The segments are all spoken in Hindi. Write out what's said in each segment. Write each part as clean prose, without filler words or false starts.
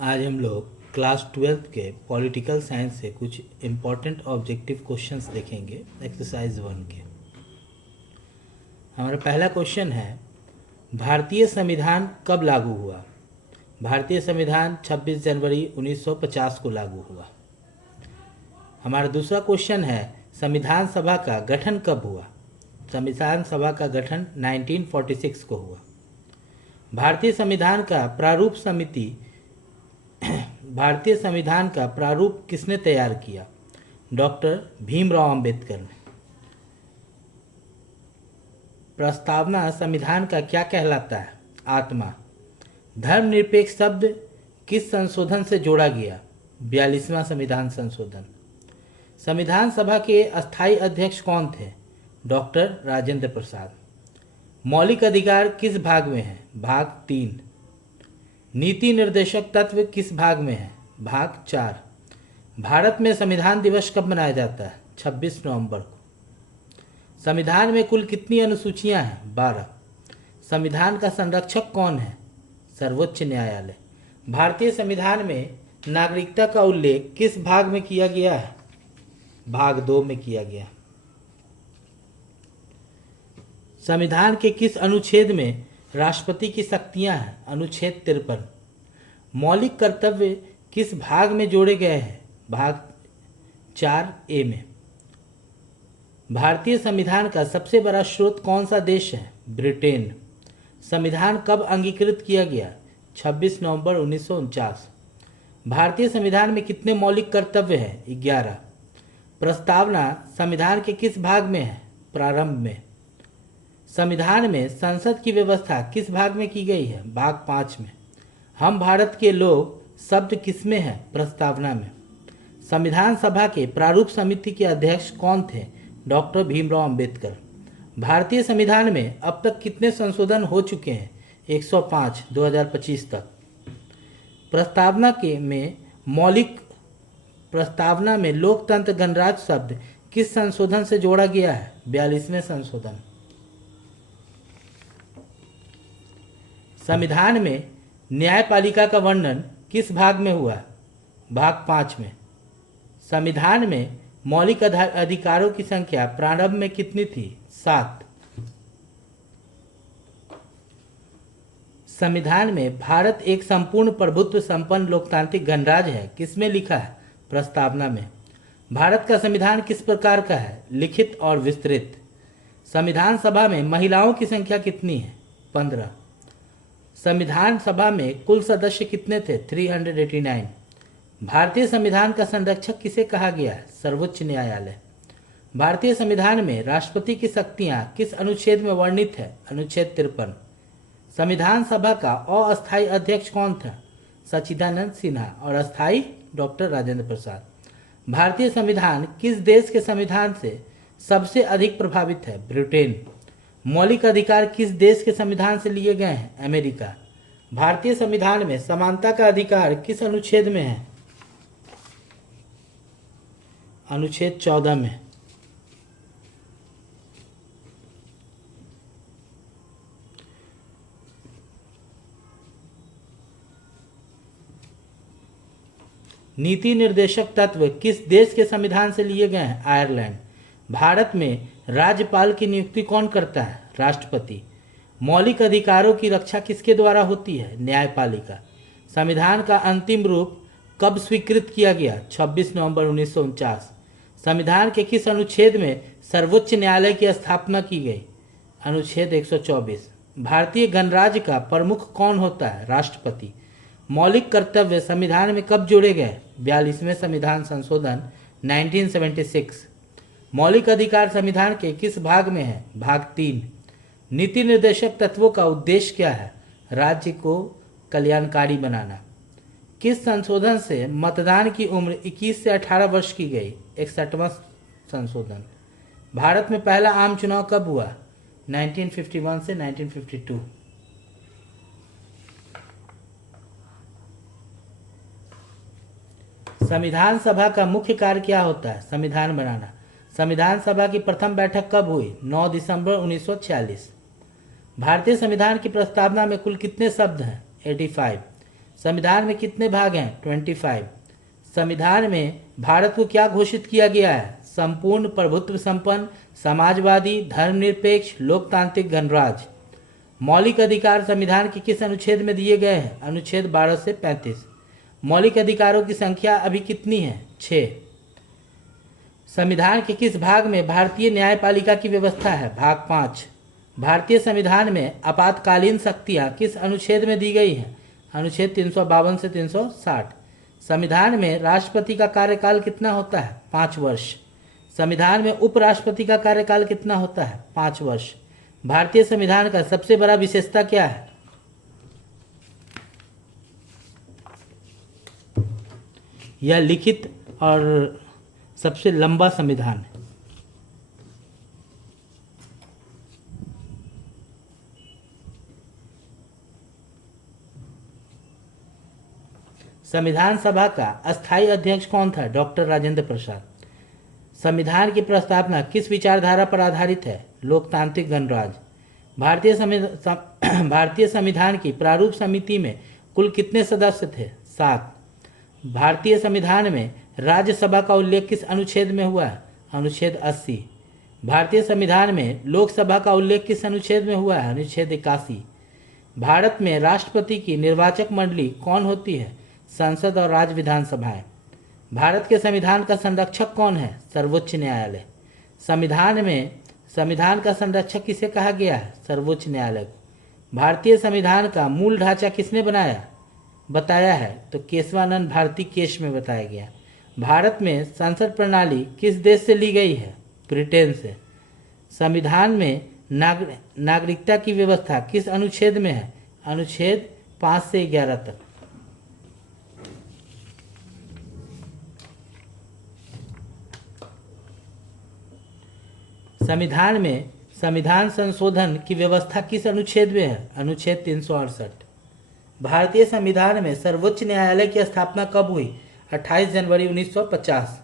आज हम लोग क्लास 12th के पॉलिटिकल साइंस से कुछ इम्पोर्टेंट ऑब्जेक्टिव क्वेश्चंस देखेंगे एक्सरसाइज 1 के। हमारा पहला क्वेश्चन है, भारतीय संविधान कब लागू हुआ? भारतीय संविधान 26 जनवरी 1950 को लागू हुआ। हमारा दूसरा क्वेश्चन है, संविधान सभा का गठन कब हुआ? संविधान सभा का गठन 1946 को हुआ। भारतीय संविधान का प्रारूप किसने तैयार किया? डॉक्टर भीमराव अंबेडकर ने। प्रस्तावना संविधान का क्या कहलाता है? आत्मा। धर्मनिरपेक्ष शब्द किस संशोधन से जोड़ा गया? 42वां संविधान संशोधन। संविधान सभा के अस्थायी अध्यक्ष कौन थे? डॉक्टर राजेंद्र प्रसाद। मौलिक अधिकार किस भाग में है? भाग 3। नीति निर्देशक तत्व किस भाग में है? भाग 4। भारत में संविधान दिवस कब मनाया जाता है? 26 नवंबर को। संविधान में कुल कितनी अनुसूचियां हैं? 12। संविधान का संरक्षक कौन है? सर्वोच्च न्यायालय। भारतीय संविधान में नागरिकता का उल्लेख किस भाग में किया गया है? भाग 2 में किया गया। संविधान के किस अनुच्छेद में राष्ट्रपति की शक्तियां हैं? अनुच्छेद 53। मौलिक कर्तव्य किस भाग में जोड़े गए हैं? भाग 4A में। भारतीय संविधान का सबसे बड़ा स्रोत कौन सा देश है? ब्रिटेन। संविधान कब अंगीकृत किया गया? 26 नवंबर 1949। भारतीय संविधान में कितने मौलिक कर्तव्य हैं? 11। प्रस्तावना संविधान के किस भाग में है? प्रारंभ में। संविधान में संसद की व्यवस्था किस भाग में की गई है? भाग 5 में। हम भारत के लोग शब्द किसमें है? प्रस्तावना में। संविधान सभा के प्रारूप समिति के अध्यक्ष कौन थे? डॉक्टर भीमराव अंबेडकर। भारतीय संविधान में अब तक कितने संशोधन हो चुके हैं? 105 2025 तक। प्रस्तावना में लोकतंत्र गणराज्य शब्द किस संशोधन से जोड़ा गया है? 42वें संशोधन। संविधान में न्यायपालिका का वर्णन किस भाग में हुआ? भाग 5 में। संविधान में मौलिक अधिकारों की संख्या प्रारंभ में कितनी थी? 7। संविधान में भारत एक संपूर्ण प्रभुत्व संपन्न लोकतांत्रिक गणराज्य है किसमें लिखा है? प्रस्तावना में। भारत का संविधान किस प्रकार का है? लिखित और विस्तृत। संविधान सभा में महिलाओं की संख्या कितनी है? 15। संविधान सभा में कुल सदस्य कितने थे? 389। भारतीय संविधान का संरक्षक किसे कहा गया है? सर्वोच्च न्यायालय। भारतीय संविधान में राष्ट्रपति की शक्तियां किस अनुच्छेद में वर्णित है? अनुच्छेद 53। संविधान सभा का अस्थायी अध्यक्ष कौन था? सच्चिदानंद सिन्हा और अस्थायी डॉक्टर राजेंद्र प्रसाद। भारतीय संविधान किस देश के संविधान से सबसे अधिक प्रभावित है? ब्रिटेन। मौलिक अधिकार किस देश के संविधान से लिए गए हैं? अमेरिका। भारतीय संविधान में समानता का अधिकार किस अनुच्छेद में है? अनुच्छेद 14 में। नीति निर्देशक तत्व किस देश के संविधान से लिए गए हैं? आयरलैंड। भारत में राज्यपाल की नियुक्ति कौन करता है? राष्ट्रपति। मौलिक अधिकारों की रक्षा किसके द्वारा होती है? न्यायपालिका। संविधान का अंतिम रूप कब स्वीकृत किया गया? 26 नवंबर 1949। संविधान के किस अनुच्छेद में सर्वोच्च न्यायालय की स्थापना की गई? अनुच्छेद 124। भारतीय गणराज्य का प्रमुख कौन होता है? राष्ट्रपति। मौलिक कर्तव्य संविधान में कब जोड़े गए? 42वें संविधान संशोधन 1976। मौलिक अधिकार संविधान के किस भाग में है? भाग 3। नीति निर्देशक तत्वों का उद्देश्य क्या है? राज्य को कल्याणकारी बनाना। किस संशोधन से मतदान की उम्र 21 से 18 वर्ष की गई? 61वां संशोधन। भारत में पहला आम चुनाव कब हुआ? 1951 से 1952। संविधान सभा का मुख्य कार्य क्या होता है? संविधान बनाना। संविधान सभा की प्रथम बैठक कब हुई? 9 दिसंबर 1946। भारतीय संविधान की प्रस्तावना में कुल कितने शब्द हैं? 85। संविधान में कितने भाग हैं? 25। संविधान में भारत को क्या घोषित किया गया है? संपूर्ण प्रभुत्व संपन्न, समाजवादी, धर्मनिरपेक्ष, लोकतांत्रिक गणराज्य। मौलिक अधिकार संविधान के किस अनुच्छेद में दिए गए हैं? अनुच्छेद 12 से 35। मौलिक अधिकारों की संख्या अभी कितनी है? 6। संविधान के किस भाग में भारतीय न्यायपालिका की व्यवस्था है? भाग 5। भारतीय संविधान में आपातकालीन शक्तियां किस अनुच्छेद में दी गई हैं? अनुच्छेद 352 से 360। संविधान में राष्ट्रपति का कार्यकाल कितना होता है? 5 वर्ष। संविधान में उपराष्ट्रपति का कार्यकाल कितना होता है? 5 वर्ष। भारतीय संविधान का सबसे बड़ा विशेषता क्या है? यह लिखित और सबसे लंबा संविधान है। संविधान सभा का अस्थायी अध्यक्ष कौन था? डॉक्टर राजेंद्र प्रसाद। संविधान की प्रस्तावना किस विचारधारा पर आधारित है? लोकतांत्रिक गणराज्य। भारतीय संविधान की प्रारूप समिति में कुल कितने सदस्य थे? 7। भारतीय संविधान में राज्यसभा का उल्लेख किस अनुच्छेद में हुआ है? अनुच्छेद 80। भारतीय संविधान में लोकसभा का उल्लेख किस अनुच्छेद में हुआ है? अनुच्छेद 81। भारत में राष्ट्रपति की निर्वाचक मंडली कौन होती है? संसद और राज्य विधानसभाएं। भारत के संविधान का संरक्षक कौन है? सर्वोच्च न्यायालय। संविधान का संरक्षक किसे कहा गया है? सर्वोच्च न्यायालय। भारतीय संविधान का मूल ढांचा किसने बताया है? तो केशवानंद भारती केश में बताया गया। भारत में संसद प्रणाली किस देश से ली गई है? ब्रिटेन से। संविधान में नागरिकता की व्यवस्था किस अनुच्छेद में है? अनुच्छेद 5 से 11 तक। संविधान में संविधान संशोधन की व्यवस्था किस अनुच्छेद में है? अनुच्छेद 368। भारतीय संविधान में सर्वोच्च न्यायालय की स्थापना कब हुई? 28 जनवरी 1950।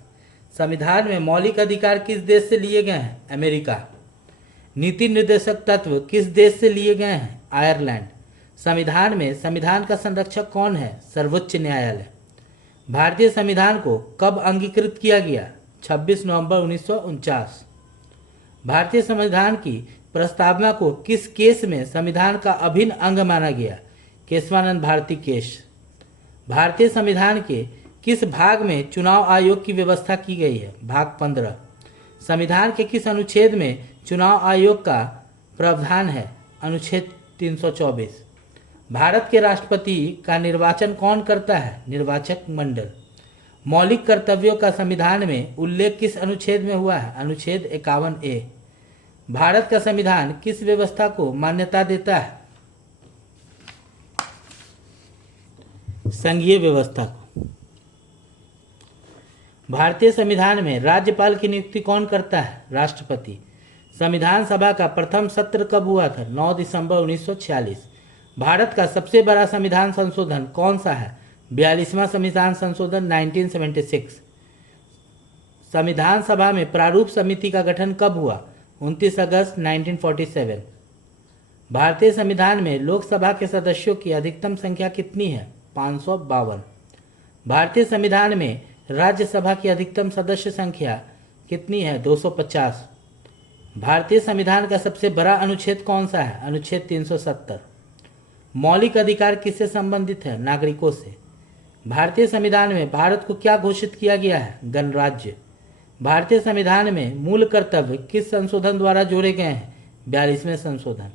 संविधान में मौलिक अधिकार किस देश से लिए गए हैं? अमेरिका। नीति निर्देशक तत्व किस देश से लिए गए हैं? आयरलैंड। संविधान में संविधान का संरक्षक कौन है? सर्वोच्च न्यायालय। भारतीय संविधान को कब अंगीकृत किया गया? 26 नवंबर 1949। भारतीय संविधान की प्रस्तावना को किस केस में संविधान का अभिन्न अंग माना गया? केशवानंद भारती केस। भारतीय संविधान के किस भाग में चुनाव आयोग की व्यवस्था की गई है? भाग 15। संविधान के किस अनुच्छेद में चुनाव आयोग का प्रावधान है? अनुच्छेद 324। भारत के राष्ट्रपति का निर्वाचन कौन करता है? निर्वाचक मंडल। मौलिक कर्तव्यों का संविधान में उल्लेख किस अनुच्छेद में हुआ है? अनुच्छेद 51A। भारत का संविधान किस व्यवस्था को मान्यता देता है? संघीय व्यवस्था को। भारतीय संविधान में राज्यपाल की नियुक्ति कौन करता है? राष्ट्रपति। संविधान सभा का प्रथम सत्र कब हुआ था? 9 दिसंबर 1946। भारत का सबसे बड़ा संविधान संशोधन कौन सा है? 42वां संविधान संशोधन 1976। संविधान सभा में प्रारूप समिति का गठन कब हुआ? 29 अगस्त 1947। भारतीय संविधान में लोकसभा के सदस्यों की अधिकतम संख्या कितनी है? 552। भारतीय संविधान में राज्यसभा की अधिकतम सदस्य संख्या कितनी है? 250। भारतीय संविधान का सबसे बड़ा अनुच्छेद कौन सा है? अनुच्छेद 370। मौलिक अधिकार किससे संबंधित है? नागरिकों से। भारतीय संविधान में भारत को क्या घोषित किया गया है? गणराज्य। भारतीय संविधान में मूल कर्तव्य किस संशोधन द्वारा जोड़े गए हैं? 42वें संशोधन।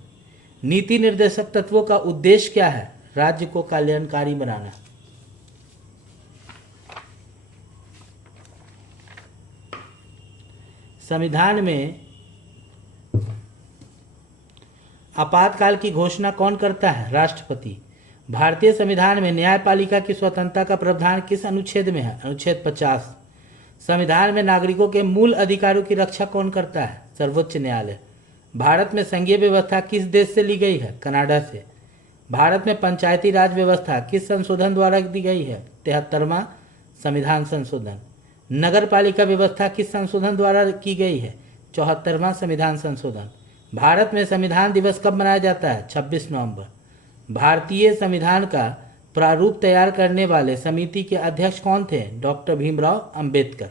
नीति निर्देशक तत्वों का उद्देश्य क्या है? राज्य को कल्याणकारी बनाना। संविधान में आपातकाल की घोषणा कौन करता है? राष्ट्रपति। भारतीय संविधान में न्यायपालिका की स्वतंत्रता का प्रावधान किस अनुच्छेद में है? अनुच्छेद 50। संविधान में नागरिकों के मूल अधिकारों की रक्षा कौन करता है? सर्वोच्च न्यायालय। भारत में संघीय व्यवस्था किस देश से ली गई है? कनाडा से। भारत में पंचायती राज व्यवस्था किस संशोधन द्वारा दी गई है? 73वां संविधान संशोधन। नगर पालिका व्यवस्था किस संशोधन द्वारा की गई है? 74वां संविधान संशोधन। भारत में संविधान दिवस कब मनाया जाता है? 26 नवंबर। भारतीय संविधान का प्रारूप तैयार करने वाले समिति के अध्यक्ष कौन थे? डॉक्टर भीमराव अंबेडकर।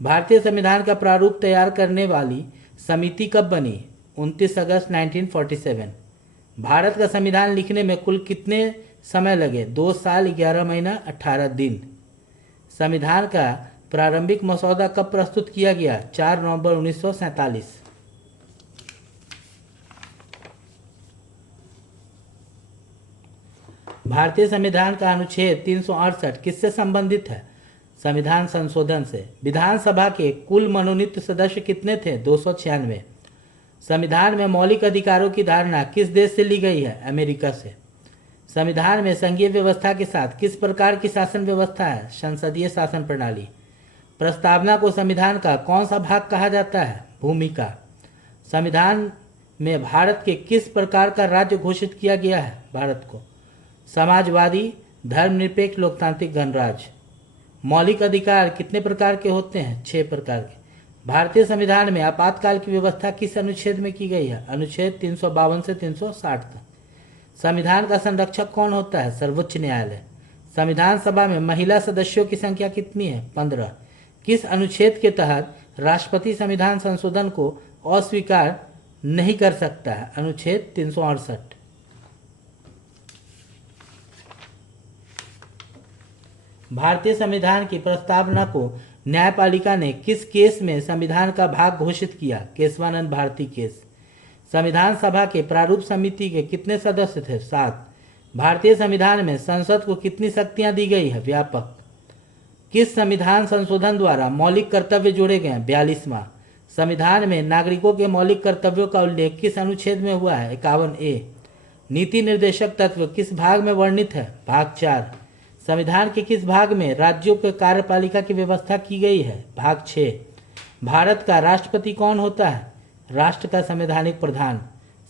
भारतीय संविधान का प्रारूप तैयार करने वाली समिति कब बनी? 29 अगस्त 1947। भारत का संविधान लिखने में कुल कितने समय लगे? 2 साल 11 महीना 18 दिन। संविधान का प्रारंभिक मसौदा कब प्रस्तुत किया गया? 4 नवंबर 1947। भारतीय संविधान का अनुच्छेद 368 किससे संबंधित है? संविधान संशोधन से। विधानसभा के कुल मनोनीत सदस्य कितने थे? 296। संविधान में मौलिक अधिकारों की धारणा किस देश से ली गई है? अमेरिका से। संविधान में संघीय व्यवस्था के साथ किस प्रकार की शासन व्यवस्था है? संसदीय शासन प्रणाली। प्रस्तावना को संविधान का कौन सा भाग कहा जाता है? भूमिका। संविधान में भारत के किस प्रकार का राज्य घोषित किया गया है? भारत को समाजवादी, धर्मनिरपेक्ष, लोकतांत्रिक गणराज्य। मौलिक अधिकार कितने प्रकार के होते हैं? 6 प्रकार के। भारतीय संविधान में आपातकाल की व्यवस्था किस अनुच्छेद में की गई है? अनुच्छेद 352 से 360 तक। संविधान का संरक्षक कौन होता है? सर्वोच्च न्यायालय। संविधान सभा में महिला सदस्यों की संख्या कितनी है? 15। किस अनुच्छेद के तहत राष्ट्रपति संविधान संशोधन को अस्वीकार नहीं कर सकता है? अनुच्छेद 368। भारतीय संविधान की प्रस्तावना को न्यायपालिका ने किस केस में संविधान का भाग घोषित किया? केशवानंद भारती केस। संविधान सभा के प्रारूप समिति के कितने सदस्य थे? 7। भारतीय संविधान में संसद को कितनी शक्तियां दी गई है? व्यापक। किस संविधान संशोधन द्वारा मौलिक कर्तव्य जोड़े गए? 42वां। संविधान में नागरिकों के मौलिक कर्तव्यों का उल्लेख किस अनुच्छेद में हुआ है? 51A। नीति निर्देशक तत्व किस भाग में वर्णित है? भाग 4। संविधान के किस भाग में राज्यों के कार्यपालिका की व्यवस्था की गई है? भाग 6। भारत का राष्ट्रपति कौन होता है? राष्ट्र का संवैधानिक प्रधान।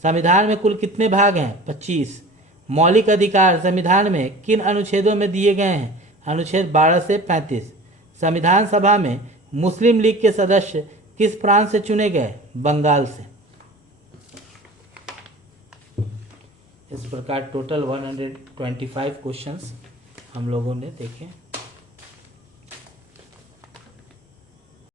संविधान में कुल कितने भाग हैं? 25। मौलिक अधिकार संविधान में किन अनुच्छेदों में दिए गए हैं? अनुच्छेद 12 से 35। संविधान सभा में मुस्लिम लीग के सदस्य किस प्रांत से चुने गए? बंगाल से। इस प्रकार टोटल 125 क्वेश्चंस हम लोगों ने देखे।